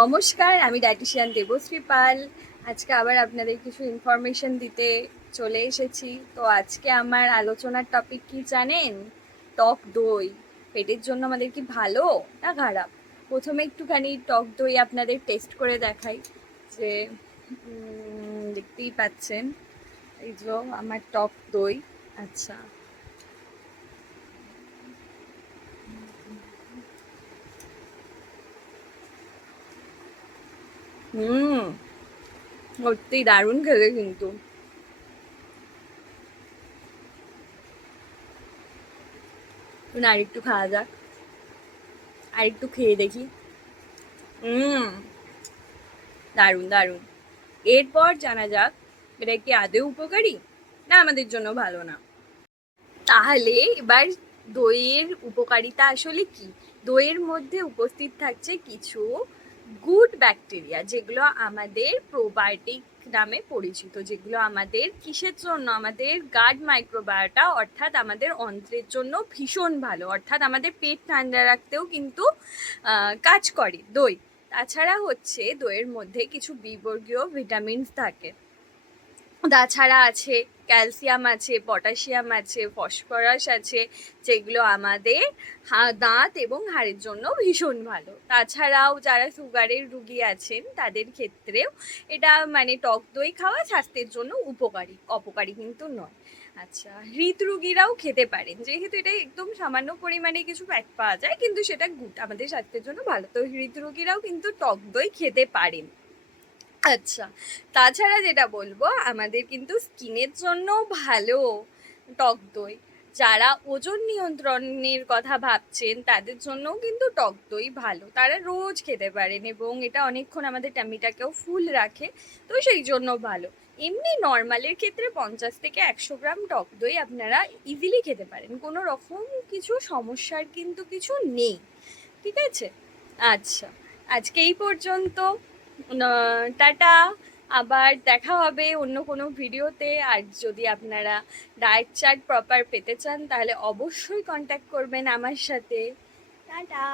নমস্কার, আমি ডায়েটিশিয়ান দেবশ্রী পাল। আজকে আবার আপনাদের কিছু ইনফরমেশন দিতে চলে এসেছি। তো আজকে আমার আলোচনার টপিক কি জানেন? টক দই পেটের জন্য আমাদের কি ভালো না খারাপ? প্রথমে একটুখানি টক দই আপনাদের টেস্ট করে দেখাই। যে দেখতেই পাচ্ছেন, এই যে আমার টক দই। আচ্ছা, হুম, সত্যি দারুণ খেলে কিন্তু। আর একটু খাওয়া যাক, আর একটু খেয়ে দেখি। হুম, দারুণ দারুণ। এরপর জানা যাক এটা কি আদৌ উপকারী না আমাদের জন্য ভালো না। তাহলে এবার দইয়ের উপকারিতা আসলে কি? দইয়ের মধ্যে উপস্থিত থাকছে কিছু গুড ব্যাকটেরিয়া, যেগুলো আমাদের প্রোবায়োটিক নামে পরিচিত, যেগুলো আমাদের কিসের জন্য, আমাদের গাট মাইক্রোবায়োটা অর্থাৎ আমাদের অন্ত্রের জন্য ভীষণ ভালো, অর্থাৎ আমাদের পেট ঠান্ডা রাখতেও কিন্তু কাজ করে দই। তাছাড়া হচ্ছে দইয়ের মধ্যে কিছু বিবর্গীয় ভিটামিনস থাকে। তাছাড়া আছে ক্যালসিয়াম, আছে পটাশিয়াম, আছে ফসফরাস আছে, যেগুলো আমাদের দাঁত এবং হাড়ের জন্য ভীষণ ভালো। তাছাড়াও যারা সুগারের রুগী আছেন তাদের ক্ষেত্রেও এটা মানে টক দই খাওয়া স্বাস্থ্যের জন্য উপকারী, অপকারী কিন্তু নয়। আচ্ছা, হৃদরোগীরাও খেতে পারেন, যেহেতু এটা একদম সামান্য পরিমাণে কিছু ফ্যাট পাওয়া যায়, কিন্তু সেটা গুড, আমাদের স্বাস্থ্যের জন্য ভালো। তো হৃদরোগীরাও কিন্তু টক দই খেতে পারেন। আচ্ছা, তাছাড়া যেটা বলবো, আমাদের কিন্তু স্কিনের জন্য ভালো টক দই। যারা ওজন নিয়ন্ত্রণের কথা ভাবছেন তাদের জন্যও কিন্তু টক দই ভালো, তারা রোজ খেতে পারেন এবং এটা অনেকক্ষণ আমাদের টামিটাকেও ফুল রাখে, তো সেই জন্য ভালো। এমনি নর্মালের ক্ষেত্রে 50 থেকে 100 গ্রাম টক দই আপনারা ইজিলি খেতে পারেন, কোনো রকম কিছু সমস্যার কিন্তু কিছু নেই। ঠিক আছে? আচ্ছা, আজকে এই পর্যন্ত। টাটা। আবার দেখা হবে অন্য কোনো ভিডিওতে। আর যদি আপনারা ডায়েট চার্ট প্রপার পেতে চান তাহলে অবশ্যই কন্ট্যাক্ট করবেন আমার সাথে। টাটা।